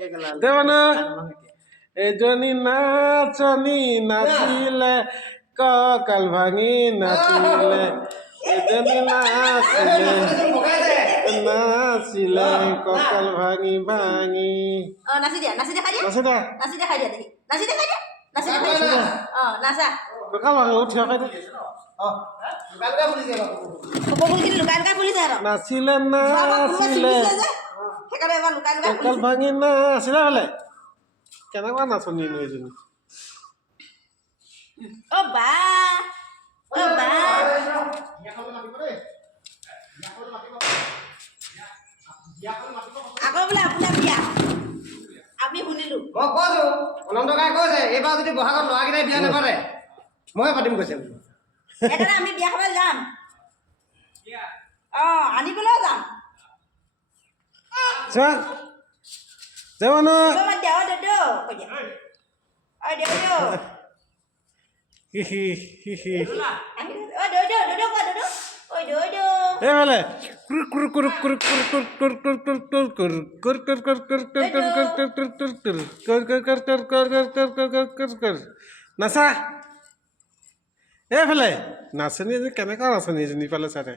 দেৱানা এজনী নাচনী নাচিলে কঁকাল ভাঙি নাচিলে এজনী নাচিলে নাচিলে কঁকাল ভাঙি ভাঙি নাচি দিয়া নাচি দে নাচি দেখাই দিয়া দেখি নাচি দেখাই দিয়া নাচা কঁকাল ভাঙি উঠিয়া খাই দে নাচিলে নাচিলে কঁকাল ভাঙি নাচিলে বোলে কেনেকুৱা নাচনী এজনী আকৌ বোলে আপোনাৰ বিয়া আমি শুনিলো মই কৈছো অনন্ত কাই কৈছে এইবাৰ যদি বহাগত ল'ৰাকেইটাই বিয়া নাপাতে মই পাতিম কৈছে সেইকাৰণে আমি বিয়া খাবলৈ যাম আনিবলৈও যাম নাচা এইফালে নাচনী এজনী কেনেকুৱা নাচনী এজনী পালে চাই